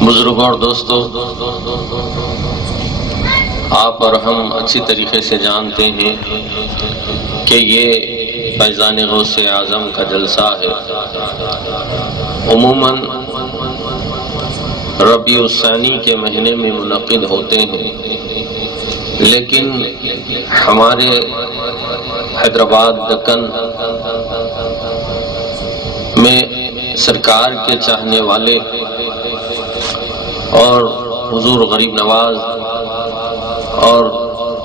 بزرگوں اور دوستوں، آپ اور ہم اچھی طریقے سے جانتے ہیں کہ یہ فیضان غوث اعظم کا جلسہ ہے۔ عموماً ربیع الثانی کے مہینے میں منعقد ہوتے ہیں، لیکن ہمارے حیدرآباد دکن میں سرکار کے چاہنے والے اور حضور غریب نواز اور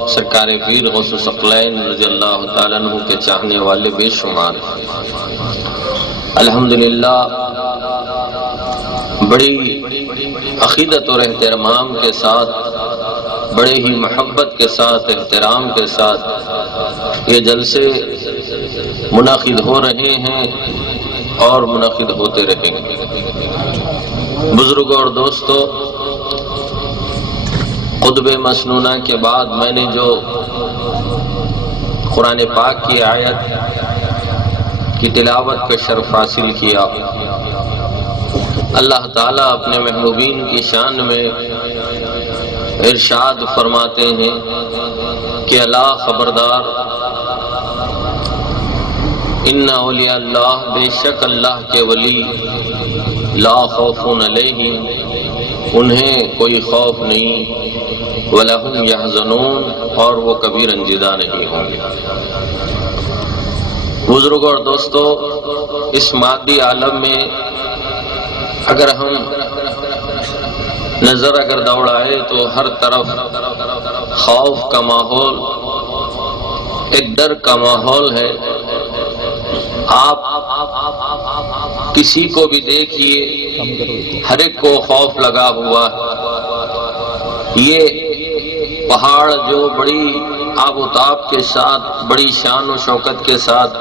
سرکار پیر غوث الثقلین رضی اللہ تعالیٰ عنہ کے چاہنے والے بے شمار الحمدللہ بڑی عقیدت اور احترام کے ساتھ، بڑے ہی محبت کے ساتھ، احترام کے ساتھ یہ جلسے منعقد ہو رہے ہیں اور منعقد ہوتے رہیں گے۔ بزرگوں اور دوستو، خطب مسنونہ کے بعد میں نے جو قرآن پاک کی آیت کی تلاوت کا شرف حاصل کیا، اللہ تعالیٰ اپنے محبوبین کی شان میں ارشاد فرماتے ہیں کہ الا خبردار، ان اولیاء اللہ، بے شک اللہ کے ولی، لا خوف علیہم، انہیں کوئی خوف نہیں، وَلَهُمْ يَحْزَنُونَ، اور وہ کبھی رنجیدہ نہیں ہوں گے۔ بزرگوں اور دوستو، اس مادی عالم میں اگر ہم نظر دوڑائے تو ہر طرف خوف کا ماحول، ایک ڈر کا ماحول ہے۔ آپ کسی کو بھی دیکھیے، ہر ایک کو خوف لگا ہوا ہے۔ یہ پہاڑ جو بڑی آب و تاب کے ساتھ، بڑی شان و شوکت کے ساتھ،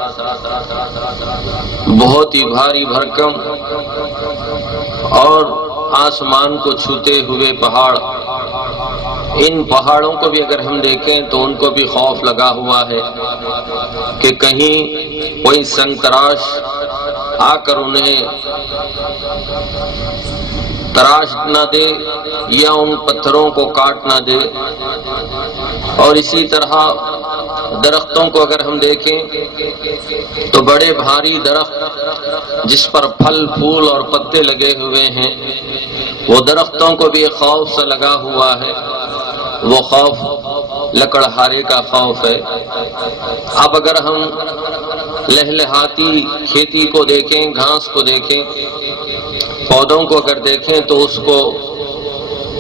بہت ہی بھاری بھرکم اور آسمان کو چھوتے ہوئے پہاڑ، ان پہاڑوں کو بھی اگر ہم دیکھیں تو ان کو بھی خوف لگا ہوا ہے کہ کہیں کوئی سنگ تراش آ کر انہیں تراش نہ دے یا ان پتھروں کو کاٹ نہ دے۔ اور اسی طرح درختوں کو اگر ہم دیکھیں تو بڑے بھاری درخت جس پر پھل پھول اور پتے لگے ہوئے ہیں، وہ درختوں کو بھی خوف سے لگا ہوا ہے۔ وہ خوف لکڑہارے کا خوف ہے۔ اب اگر ہم لہلہاتی کھیتی کو دیکھیں، گھاس کو دیکھیں، پودوں کو اگر دیکھیں تو اس کو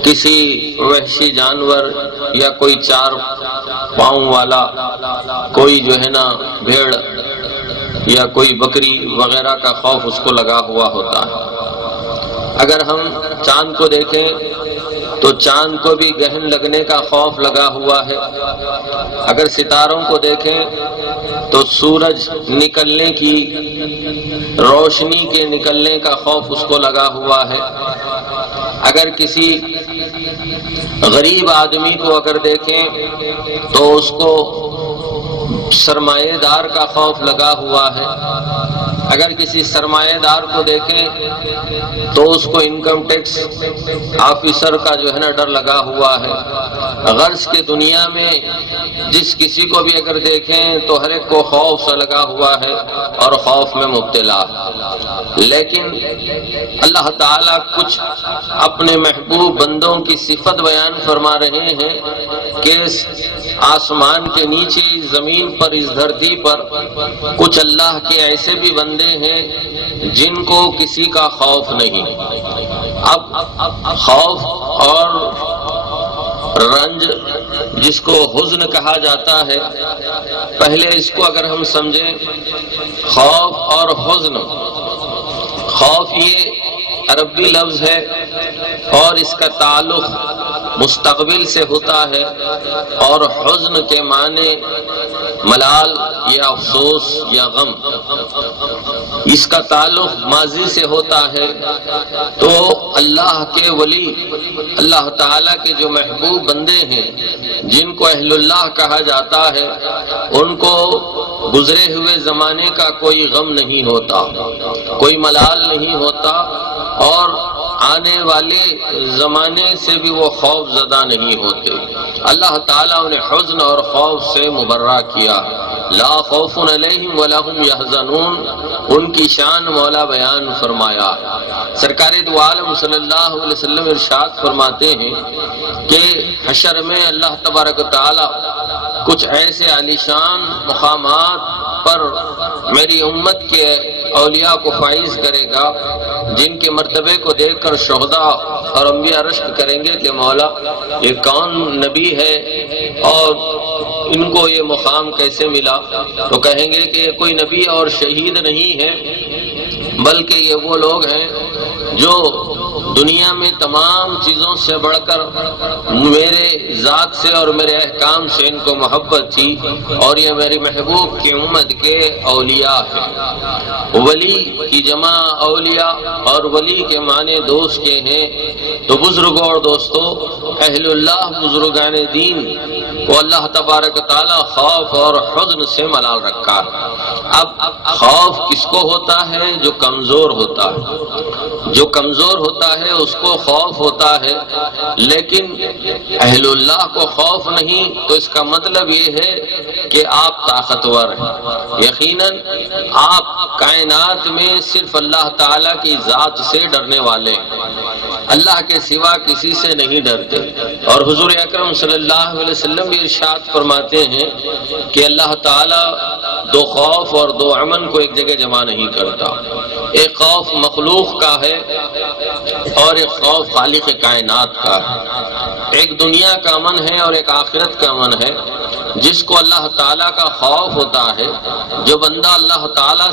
کسی وحشی جانور یا کوئی چار پاؤں والا، کوئی جو ہے نا بھیڑ یا کوئی بکری وغیرہ کا خوف اس کو لگا ہوا ہوتا ہے۔ اگر ہم چاند کو دیکھیں تو چاند کو بھی گہن لگنے کا خوف لگا ہوا ہے۔ اگر ستاروں کو دیکھیں تو سورج نکلنے کی، روشنی کے نکلنے کا خوف اس کو لگا ہوا ہے۔ اگر کسی غریب آدمی کو اگر دیکھیں تو اس کو سرمایہ دار کا خوف لگا ہوا ہے۔ اگر کسی سرمایہ دار کو دیکھیں تو اس کو انکم ٹیکس آفیسر کا جو ہے نا ڈر لگا ہوا ہے۔ غرض کے دنیا میں جس کسی کو بھی اگر دیکھیں تو ہر ایک کو خوف سا لگا ہوا ہے اور خوف میں مبتلا ہے۔ لیکن اللہ تعالیٰ کچھ اپنے محبوب بندوں کی صفت بیان فرما رہے ہیں کہ آسمان کے نیچے، زمین پر، اس دھرتی پر کچھ اللہ کے ایسے بھی بندے ہیں جن کو کسی کا خوف نہیں۔ اب خوف اور رنج جس کو حزن کہا جاتا ہے، پہلے اس کو اگر ہم سمجھیں، خوف اور حزن، خوف یہ عربی لفظ ہے اور اس کا تعلق مستقبل سے ہوتا ہے، اور حزن کے معنی ملال یا افسوس یا غم۔ اس کا تعلق ماضی سے ہوتا ہے تو اللہ کے ولی، اللہ تعالیٰ کے جو محبوب بندے ہیں جن کو اہل اللہ کہا جاتا ہے، ان کو گزرے ہوئے زمانے کا کوئی غم نہیں ہوتا، کوئی ملال نہیں ہوتا، اور آنے والے زمانے سے بھی وہ خوف زدہ نہیں ہوتے۔ اللہ تعالیٰ انہیں حزن اور خوف سے مبرہ کیا، لا خوف علیہم ولا هم یحزنون، ان کی شان مولا بیان فرمایا۔ سرکار دو عالم صلی اللہ علیہ وسلم ارشاد فرماتے ہیں کہ حشر میں اللہ تبارک و تعالی کچھ ایسے عالیشان مقامات پر میری امت کے اولیاء کو فائز کرے گا جن کے مرتبے کو دیکھ کر شہداء اور انبیاء رشک کریں گے کہ مولا یہ کون نبی ہے اور ان کو یہ مقام کیسے ملا؟ تو کہیں گے کہ یہ کوئی نبی اور شہید نہیں ہے، بلکہ یہ وہ لوگ ہیں جو دنیا میں تمام چیزوں سے بڑھ کر میرے ذات سے اور میرے احکام سے ان کو محبت تھی، اور یہ میری محبوب کی امت کے اولیاء ہیں۔ ولی کی جمع اولیاء، اور ولی کے معنی دوست کے ہیں۔ تو بزرگوں اور دوستوں، اہل اللہ بزرگان دین کو اللہ تبارک تعالی خوف اور حزن سے ملال رکھا ہے۔ اب خوف کس کو ہوتا ہے؟ جو کمزور ہوتا ہے، جو کمزور ہوتا ہے اس کو خوف ہوتا ہے، لیکن اہل اللہ کو خوف نہیں، تو اس کا مطلب یہ ہے کہ آپ طاقتور ہیں۔ یقیناً آپ کائنات میں صرف اللہ تعالیٰ کی ذات سے ڈرنے والے ہیں، اللہ کے سوا کسی سے نہیں ڈرتے۔ اور حضور اکرم صلی اللہ علیہ وسلم بھی ارشاد فرماتے ہیں کہ اللہ تعالیٰ دو خوف اور دو امن کو ایک جگہ جمع نہیں کرتا۔ ایک خوف مخلوق کا ہے اور ایک خوف خالق کائنات کا ہے۔ ایک دنیا کا امن ہے اور ایک آخرت کا امن ہے۔ جس کو اللہ تعالیٰ کا خوف ہوتا ہے، جو بندہ اللہ تعالیٰ